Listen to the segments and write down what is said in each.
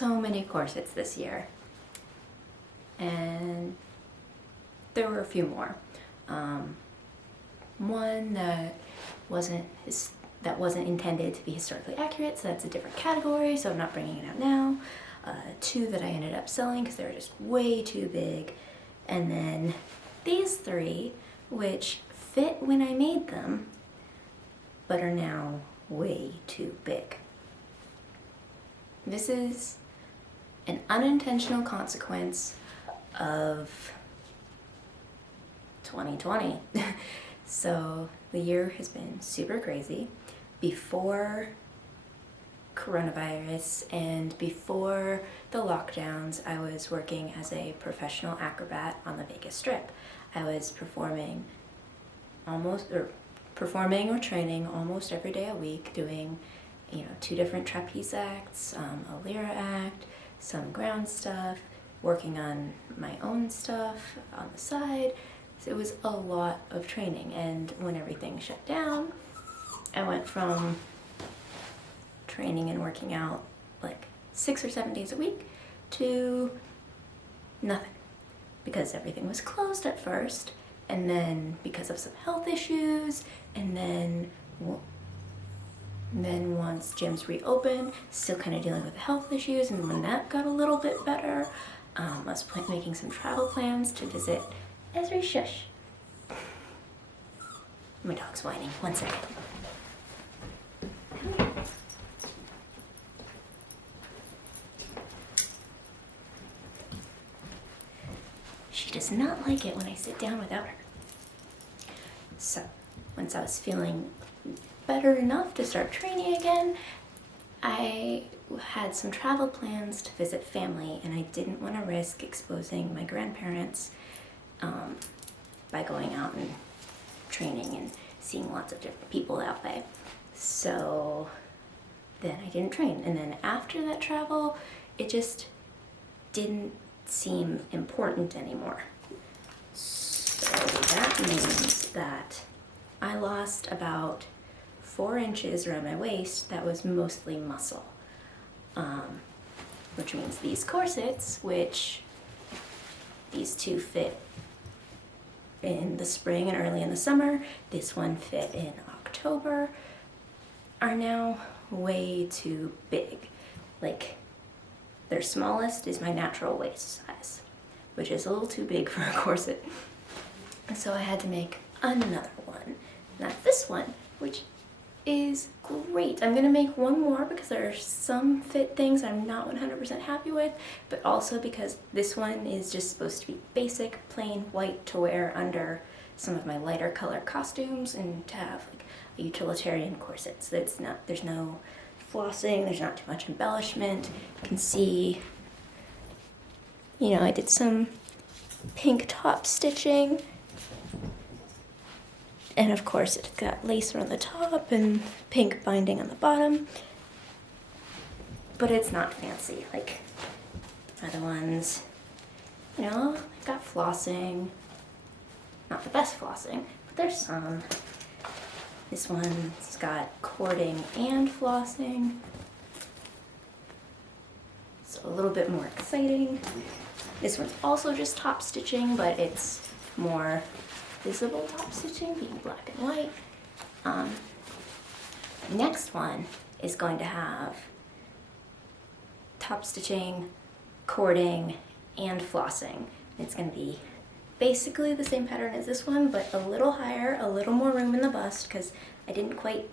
so many corsets this year, and there were a few more. One that wasn't intended to be historically accurate, so that's a different category, so I'm not bringing it out now. Two that I ended up selling because they were just way too big, and then these three, which fit when I made them, but are now way too big. This is an unintentional consequence of 2020. So the year has been super crazy. Before coronavirus and before the lockdowns, I was working as a professional acrobat on the Vegas Strip. I was performing or training almost every day a week, doing 2 different trapeze acts, a lyra act, some ground stuff, working on my own stuff on the side. So it was a lot of training, and when everything shut down, I went from training and working out like 6 or 7 days a week to nothing, because everything was closed at first, and then because of some health issues, and then once gyms reopened, still kind of dealing with the health issues, and when that got a little bit better, I was making some travel plans to visit Esri. Shush. My dog's whining. 1 second. She does not like it when I sit down without her. So, once I was feeling better enough to start training again, I had some travel plans to visit family, and I didn't want to risk exposing my grandparents by going out and training and seeing lots of different out that way. So then I didn't train, and then after that travel, it just didn't seem important anymore. So that means that I lost about 4 inches around my waist that was mostly muscle, which means these corsets, which these 2 fit in the spring and early in the summer, this one fit in October, are now way too big. Like, their smallest is my natural waist size, which is a little too big for a corset. So I had to make another one. Not this one, which is great. I'm gonna make one more because there are some fit things I'm not 100% happy with, but also because this one is just supposed to be basic, plain white to wear under some of my lighter color costumes, and to have like a utilitarian corset. So there's no flossing, there's not too much embellishment. You can see, I did some pink top stitching, and of course it's got lace around the top and pink binding on the bottom, but it's not fancy like other ones. I've got flossing, not the best flossing, but there's some. This one's got cording and flossing, so a little bit more exciting. This one's also just top stitching, but it's more visible top stitching, being black and white. The next one is going to have top stitching, cording, and flossing. It's going to be basically the same pattern as this one, but a little higher, a little more room in the bust, because I didn't quite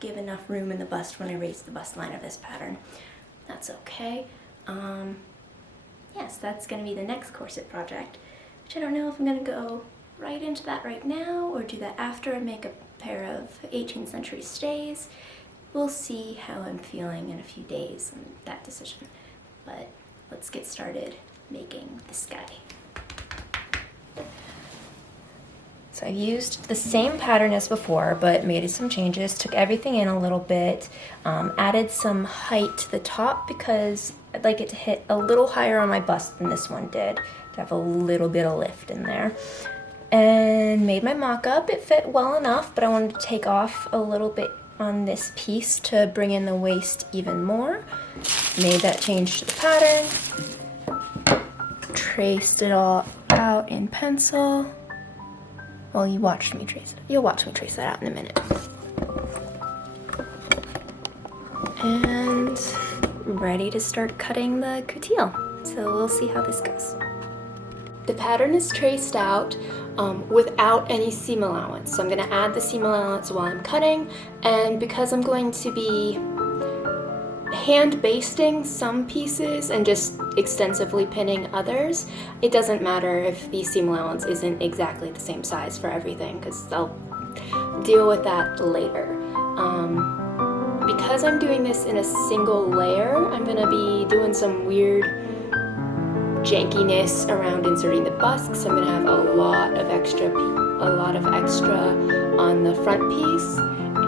give enough room in the bust when I raised the bust line of this pattern. That's okay. Yes, that's going to be the next corset project, which I don't know if I'm going to go right into that right now or do that after I make a pair of 18th century stays. We'll see how I'm feeling in a few days on that decision, but let's get started making this guy. So I used the same pattern as before, but made some changes, took everything in a little bit, added some height to the top because I'd like it to hit a little higher on my bust than this one did, to have a little bit of lift in there. And made my mock-up. It fit well enough, but I wanted to take off a little bit on this piece to bring in the waist even more. Made that change to the pattern. Traced it all out in pencil. Well, you watched me trace it. You'll watch me trace that out in a minute. And ready to start cutting the coutil. So we'll see how this goes. The pattern is traced out without any seam allowance. So I'm going to add the seam allowance while I'm cutting, and because I'm going to be hand basting some pieces and just extensively pinning others, it doesn't matter if the seam allowance isn't exactly the same size for everything, because I'll deal with that later. Because I'm doing this in a single layer, I'm going to be doing some weird jankiness around inserting the busk, so I'm going to have a lot of extra on the front piece,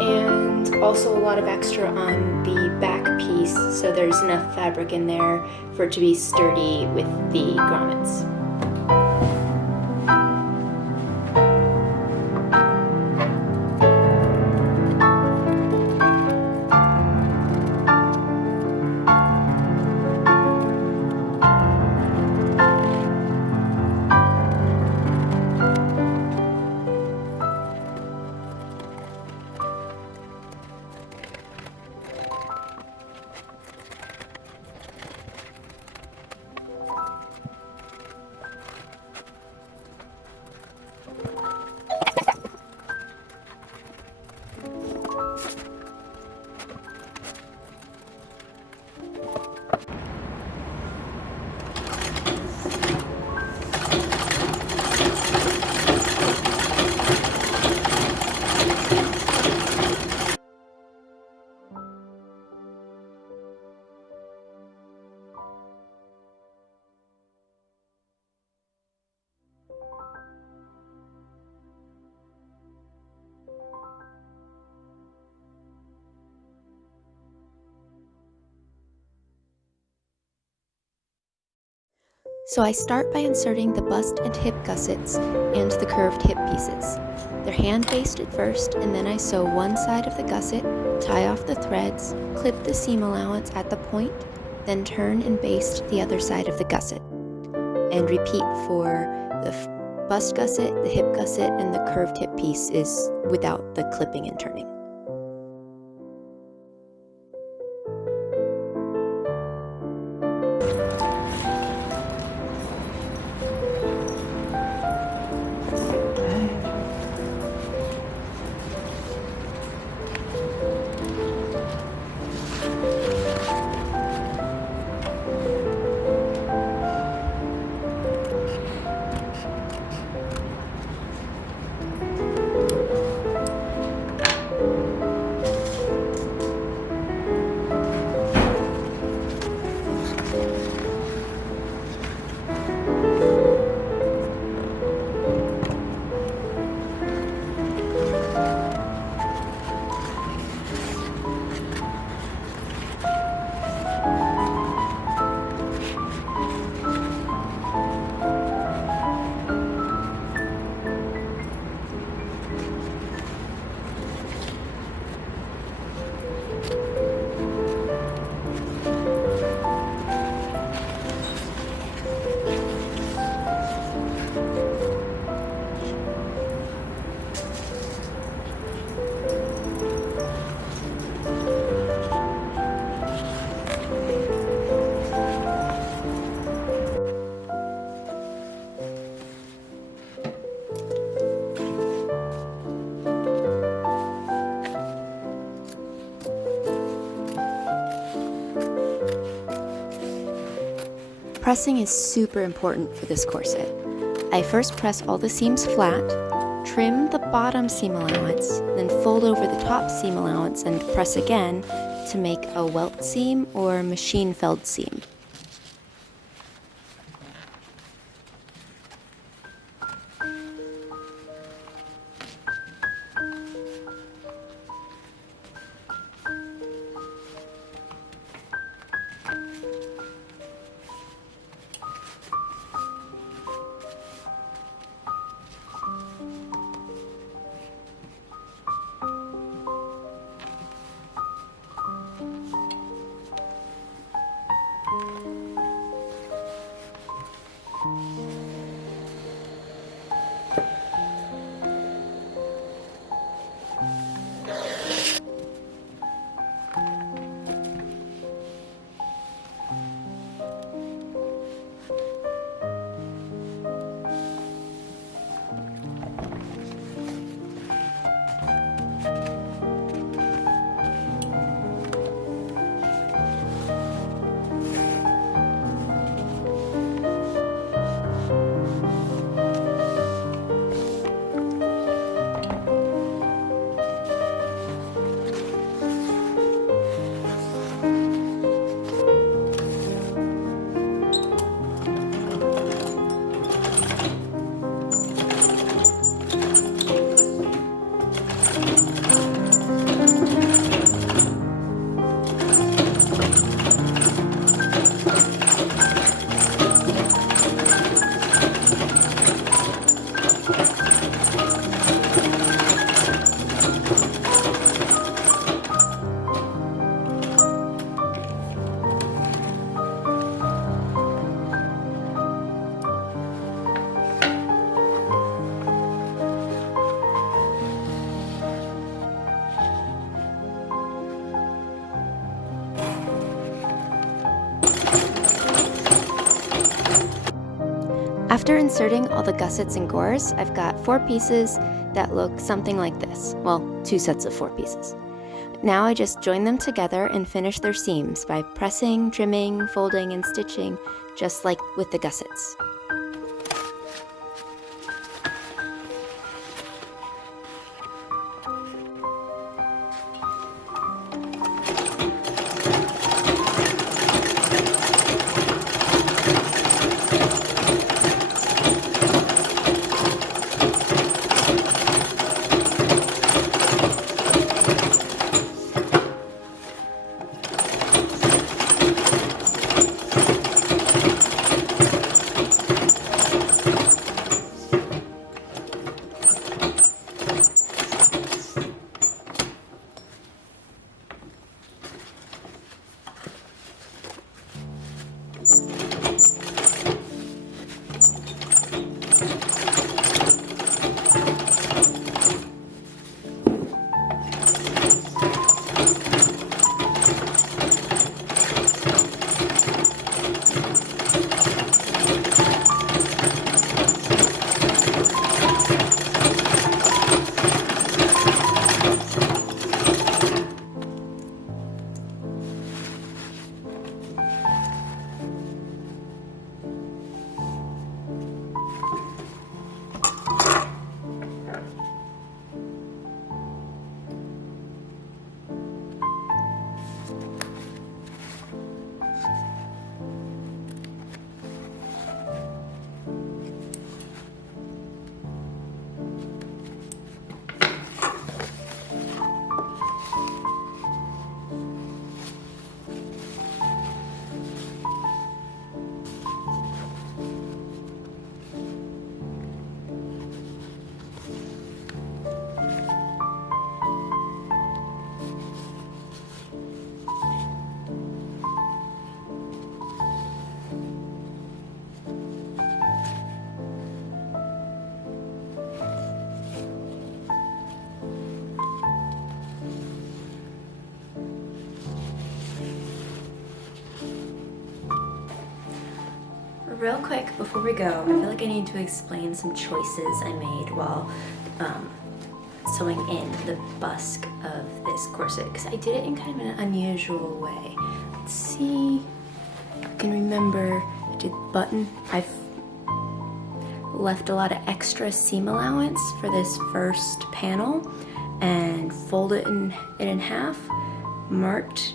and also a lot of extra on the back piece, so there's enough fabric in there for it to be sturdy with the grommets. So I start by inserting the bust and hip gussets and the curved hip pieces. They're hand basted first, and then I sew one side of the gusset, tie off the threads, clip the seam allowance at the point, then turn and baste the other side of the gusset. And repeat for the bust gusset, the hip gusset, and the curved hip piece is without the clipping and turning. Pressing is super important for this corset. I first press all the seams flat, trim the bottom seam allowance, then fold over the top seam allowance and press again to make a welt seam or machine felled seam. After inserting all the gussets and gores, I've got 4 pieces that look something like this. Well, 2 sets of 4 pieces. Now I just join them together and finish their seams by pressing, trimming, folding, and stitching, just like with the gussets. Real quick before we go, I feel like I need to explain some choices I made while sewing in the busk of this corset, because I did it in kind of an unusual way. Let's see if I can remember. I did button. I've left a lot of extra seam allowance for this first panel and folded it in half, marked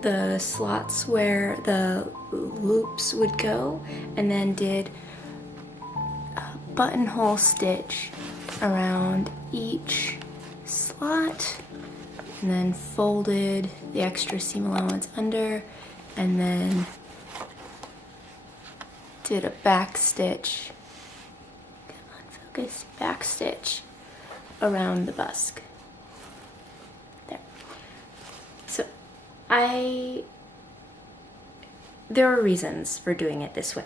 the slots where the loops would go, and then did a buttonhole stitch around each slot, and then folded the extra seam allowance under, and then did a back stitch, come on focus, back stitch around the busk. There. So there are reasons for doing it this way.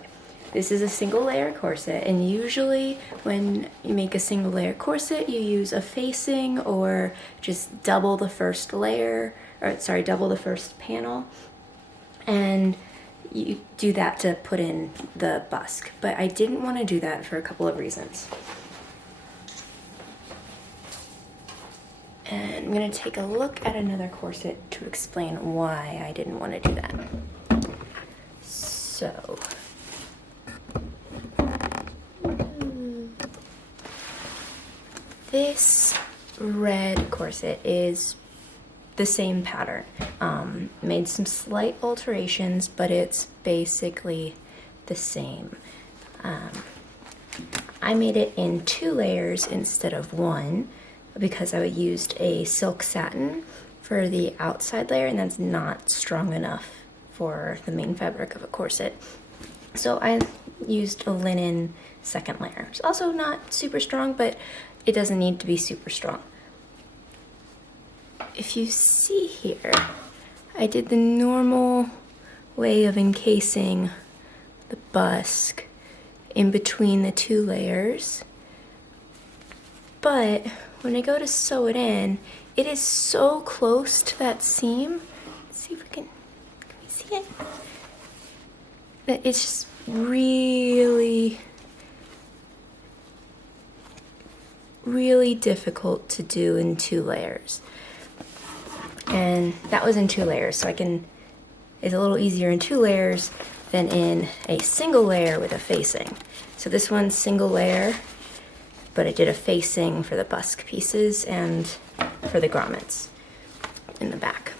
This is a single layer corset, and usually when you make a single layer corset, you use a facing or just double the first layer, or sorry, double the first panel, and you do that to put in the busk. But I didn't want to do that for a couple of reasons. And I'm going to take a look at another corset to explain why I didn't want to do that. So, this red corset is the same pattern. Made some slight alterations, but it's basically the same. I made it in 2 layers instead of 1 because I used a silk satin for the outside layer, and that's not strong enough for the main fabric of a corset. So I used a linen second layer. It's also not super strong, but it doesn't need to be super strong. If you see here, I did the normal way of encasing the busk in between the 2 layers, but when I go to sew it in, it is so close to that seam. Let's see if we can we see it? That it's just really really difficult to do in 2 layers. And that was in 2 layers, so it's a little easier in 2 layers than in a single layer with a facing. So this one's single layer, but I did a facing for the busk pieces and for the grommets in the back.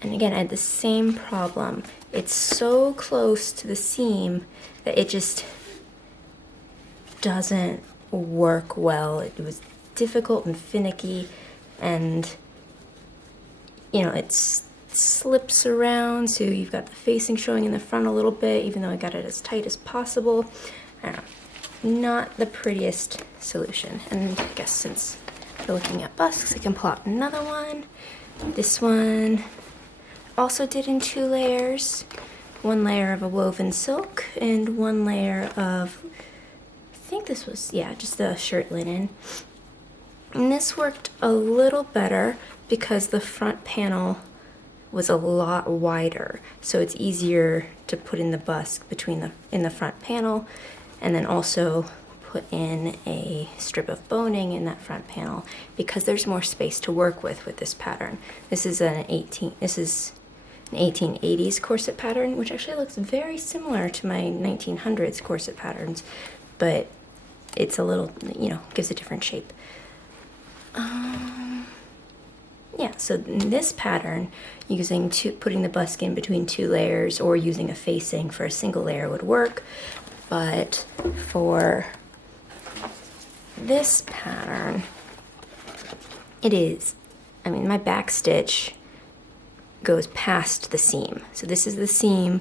And again, I had the same problem. It's so close to the seam that it just doesn't work well. It was difficult and finicky, and you know, it slips around, so you've got the facing showing in the front a little bit, even though I got it as tight as possible. I don't know, not the prettiest solution. And I guess since we're looking at busks, I can pull out another one. This one also did in 2 layers. 1 layer of a woven silk and 1 layer of, I think this was, yeah, just the shirt linen. And this worked a little better because the front panel was a lot wider, so it's easier to put in the busk in the front panel, and then also put in a strip of boning in that front panel because there's more space to work with this pattern. This is an 1880s corset pattern, which actually looks very similar to my 1900s corset patterns, but it's a little, you know, gives a different shape. Yeah, so in this pattern, putting the busk in between 2 layers or using a facing for a single layer would work, but for this pattern, my back stitch goes past the seam. So this is the seam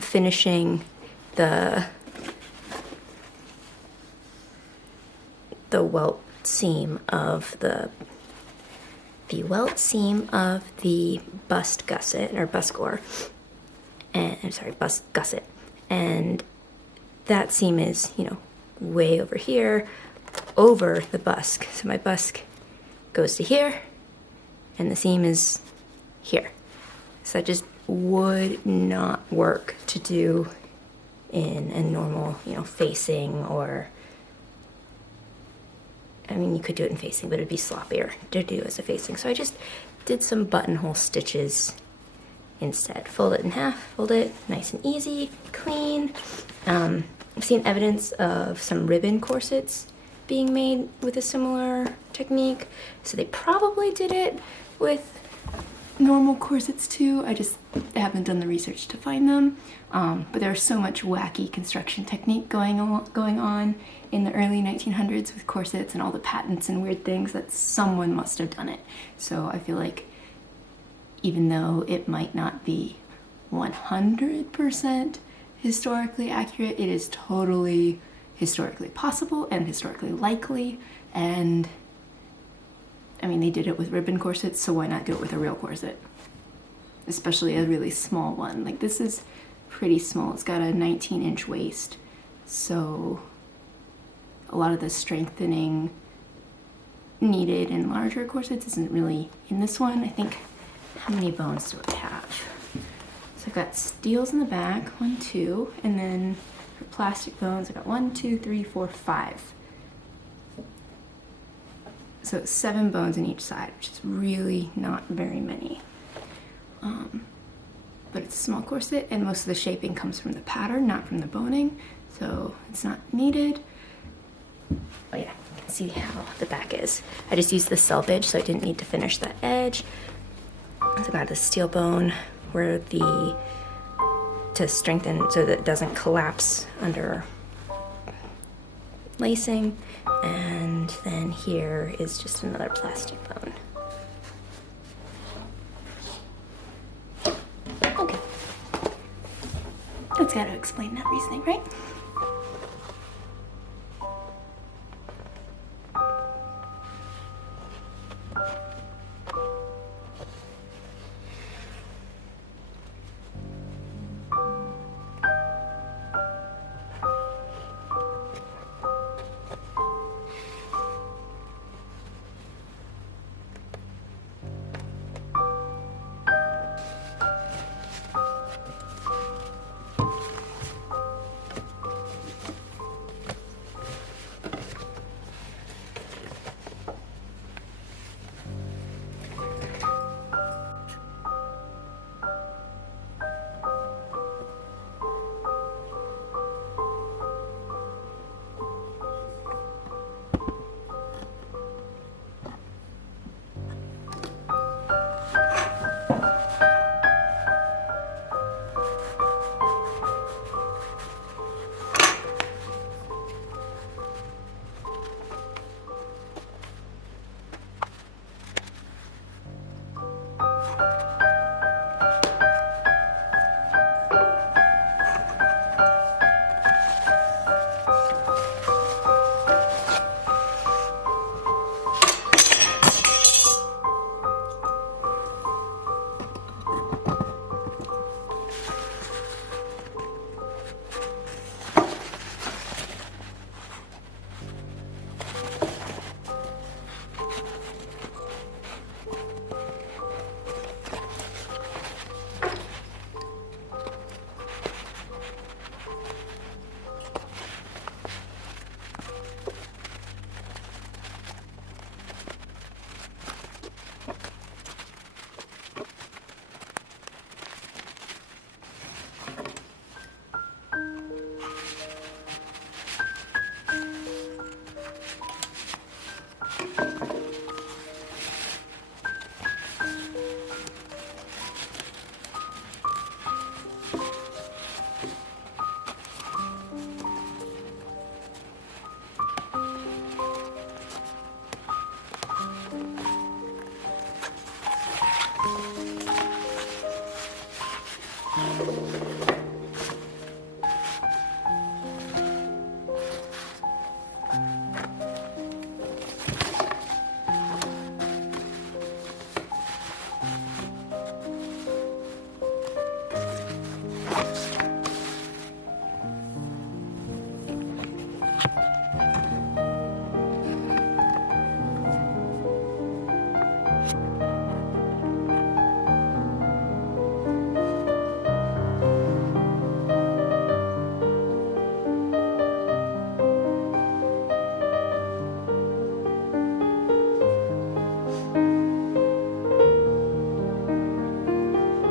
finishing the welt seam of the bust gusset, or buskor, and I'm sorry, bust gusset, and that seam is, you know, way over here, over the busk. So my busk goes to here, and the seam is here. So that just would not work to do in a normal, you know, facing, or I mean, you could do it in facing, but it'd be sloppier to do as a facing. So I just did some buttonhole stitches instead. Fold it in half, fold it, nice and easy, clean. I've seen evidence of some ribbon corsets being made with a similar technique. So they probably did it with normal corsets too. I haven't done the research to find them. But there's so much wacky construction technique going on in the early 1900s with corsets and all the patents and weird things that someone must have done it. So I feel like even though it might not be 100% historically accurate, it is totally historically possible and historically likely. And I mean, they did it with ribbon corsets, so why not do it with a real corset? Especially a really small one. Like, this is pretty small. It's got a 19-inch waist, so a lot of the strengthening needed in larger corsets isn't really in this one. I think, how many bones do I have? So I've got steels in the back, 1, 2, and then for plastic bones, I've got 1, 2, 3, 4, 5. So 7 bones in each side, which is really not very many. But it's a small corset, and most of the shaping comes from the pattern, not from the boning, so it's not needed. Oh yeah, you can see how the back is. I just used the selvage, so I didn't need to finish that edge. So I got the steel bone to strengthen so that it doesn't collapse under lacing. And then here is just another plastic bone. Okay. That's gotta explain that reasoning, right?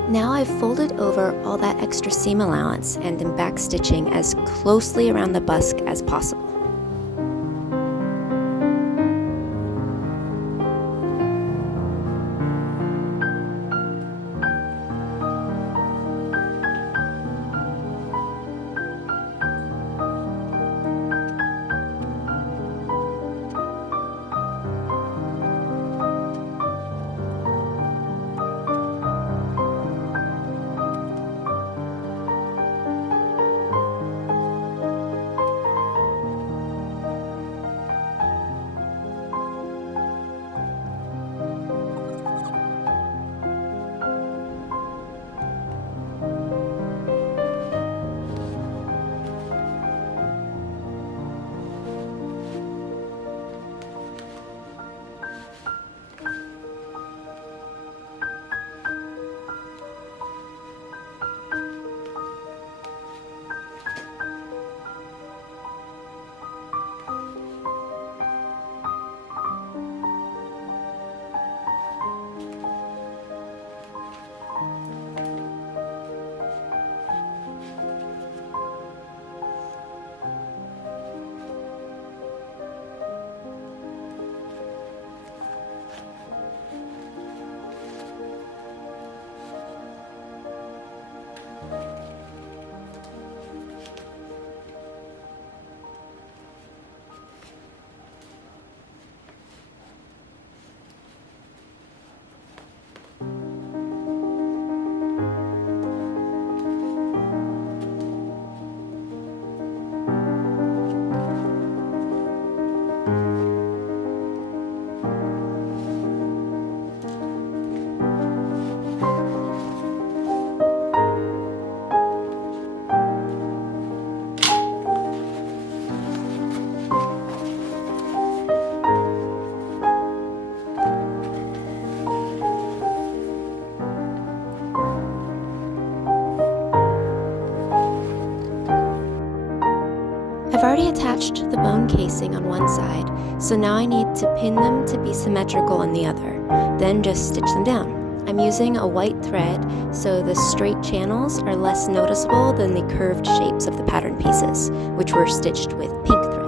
Now I've folded over all that extra seam allowance and am back stitching as closely around the busk as possible. I've already attached the bone casing on one side, so now I need to pin them to be symmetrical on the other, then just stitch them down. I'm using a white thread so the straight channels are less noticeable than the curved shapes of the pattern pieces, which were stitched with pink thread.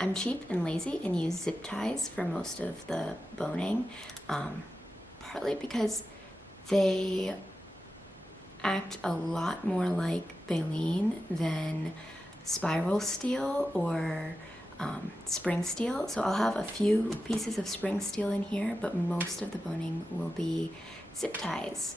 I'm cheap and lazy and use zip ties for most of the boning, partly because they act a lot more like baleen than spiral steel or spring steel. So I'll have a few pieces of spring steel in here, but most of the boning will be zip ties.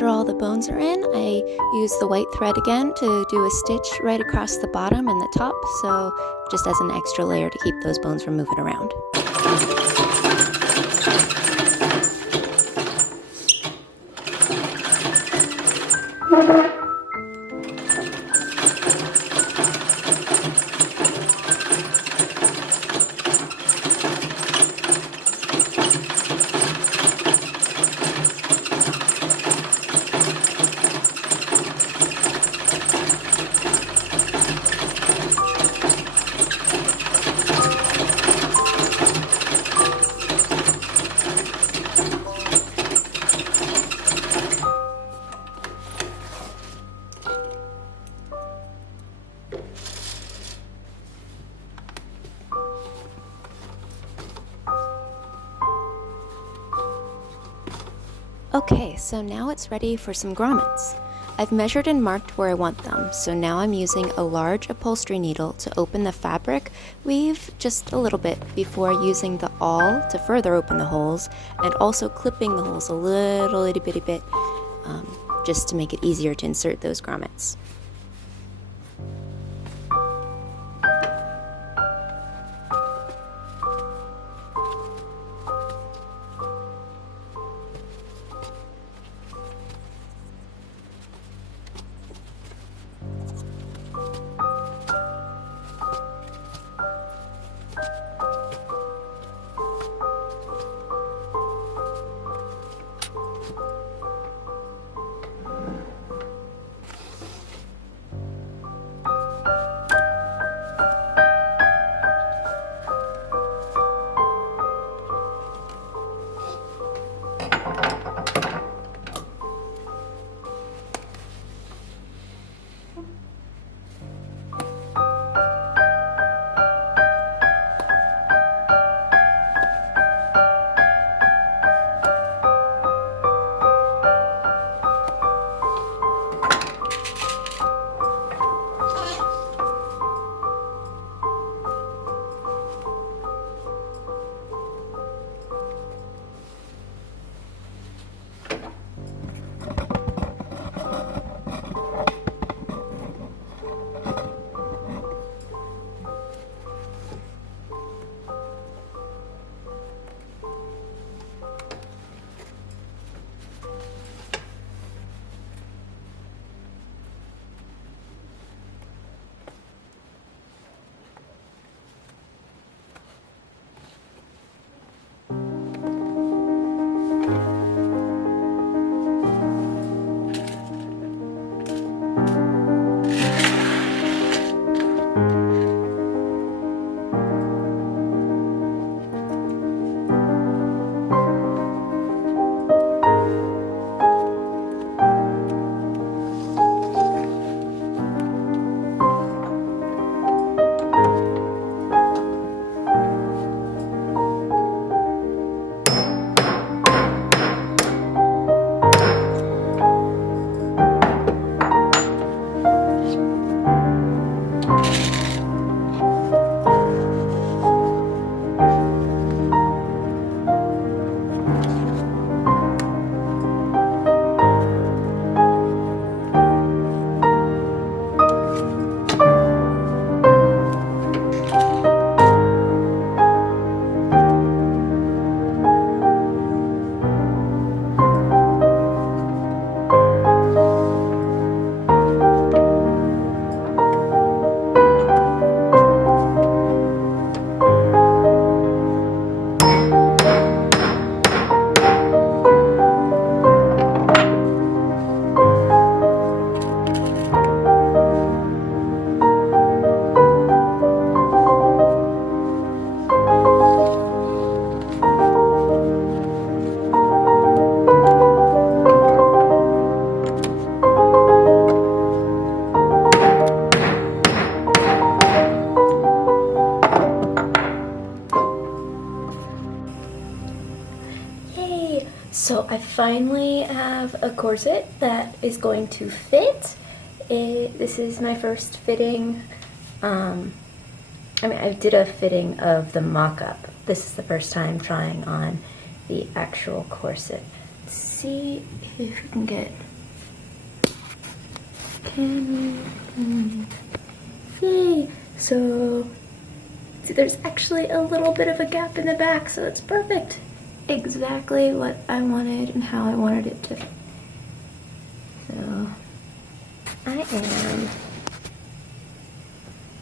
After all the bones are in, I use the white thread again to do a stitch right across the bottom and the top, so just as an extra layer to keep those bones from moving around. Okay, so now it's ready for some grommets. I've measured and marked where I want them, so now I'm using a large upholstery needle to open the fabric weave just a little bit before using the awl to further open the holes, and also clipping the holes a little itty bitty bit just to make it easier to insert those grommets. So I finally have a corset that is going to fit. This is my first fitting. I did a fitting of the mock-up. This is the first time trying on the actual corset. Let's see if we can get Can you see? So, see, there's actually a little bit of a gap in the back, so it's perfect. Exactly what I wanted and how I wanted it to. So, I am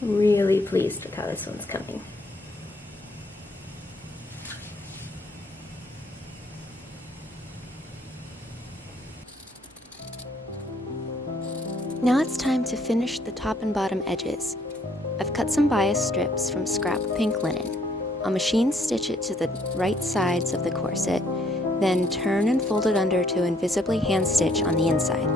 really pleased with how this one's coming. Now it's time to finish the top and bottom edges. I've cut some bias strips from scrap pink linen. I'll machine stitch it to the right sides of the corset, then turn and fold it under to invisibly hand stitch on the inside.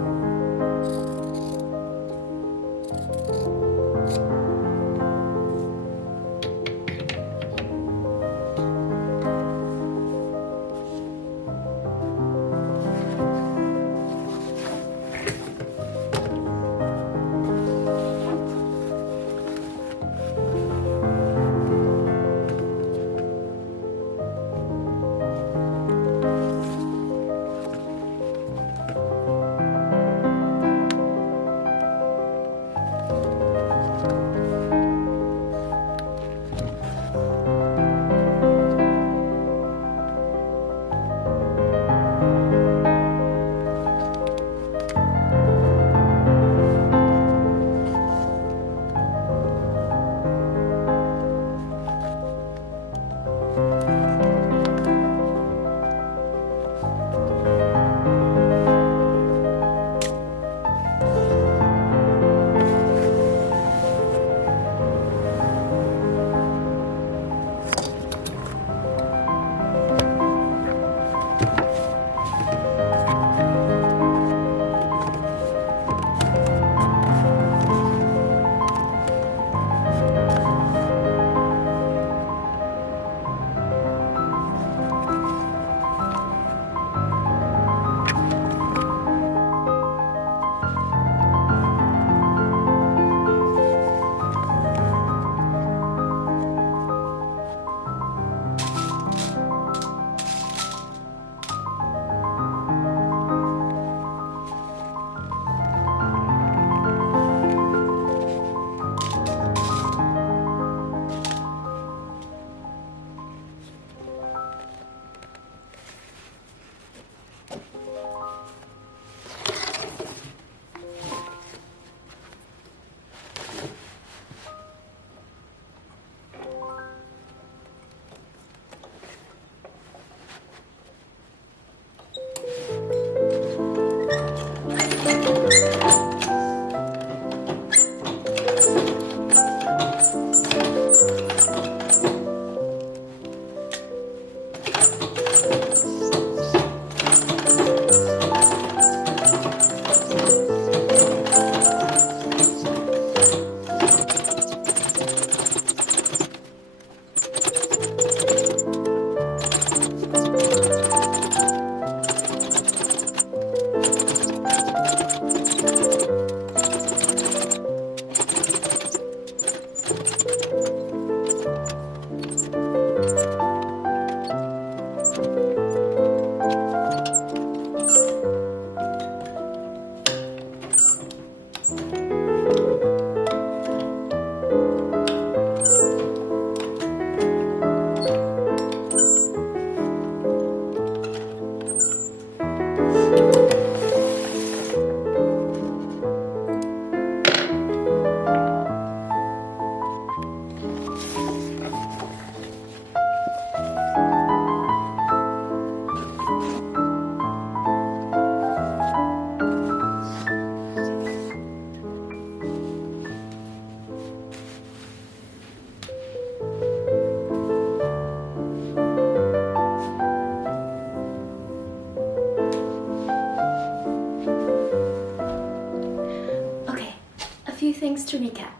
things to recap.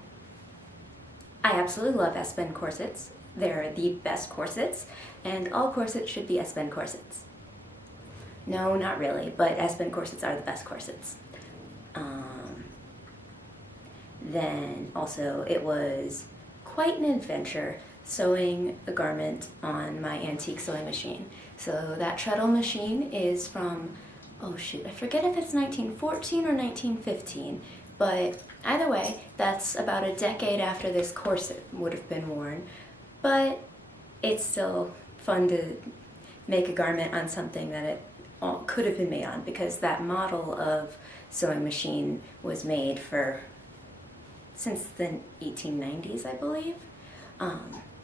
I absolutely love S-bend corsets. They're the best corsets, and all corsets should be S-bend corsets. No, not really, but S-bend corsets are the best corsets. Then also it was quite an adventure sewing a garment on my antique sewing machine. So that treadle machine is from, oh shoot, I forget if it's 1914 or 1915, But either way, that's about a decade after this corset would have been worn. But it's still fun to make a garment on something that it could have been made on, because that model of sewing machine was made since the 1890s, I believe.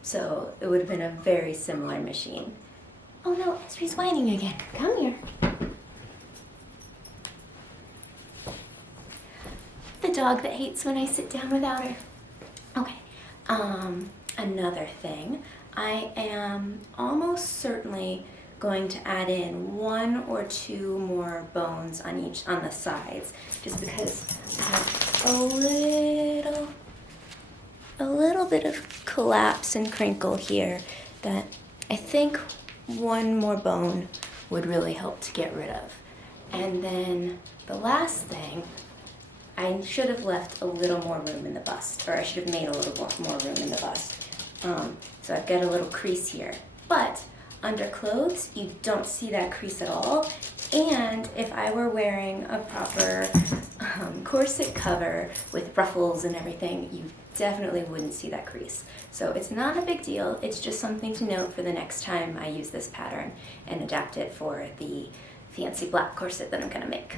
So it would have been a very similar machine. Oh no, Esri's whining again. Come here. The dog that hates when I sit down without her. Okay. Another thing, I am almost certainly going to add in 1 or 2 more bones on the sides, just because I have a little bit of collapse and crinkle here that I think 1 more bone would really help to get rid of. And then the last thing, I should have left a little more room in the bust, or I should have made a little more room in the bust. So I've got a little crease here, but under clothes, you don't see that crease at all. And if I were wearing a proper corset cover with ruffles and everything, you definitely wouldn't see that crease. So it's not a big deal. It's just something to note for the next time I use this pattern and adapt it for the fancy black corset that I'm gonna make.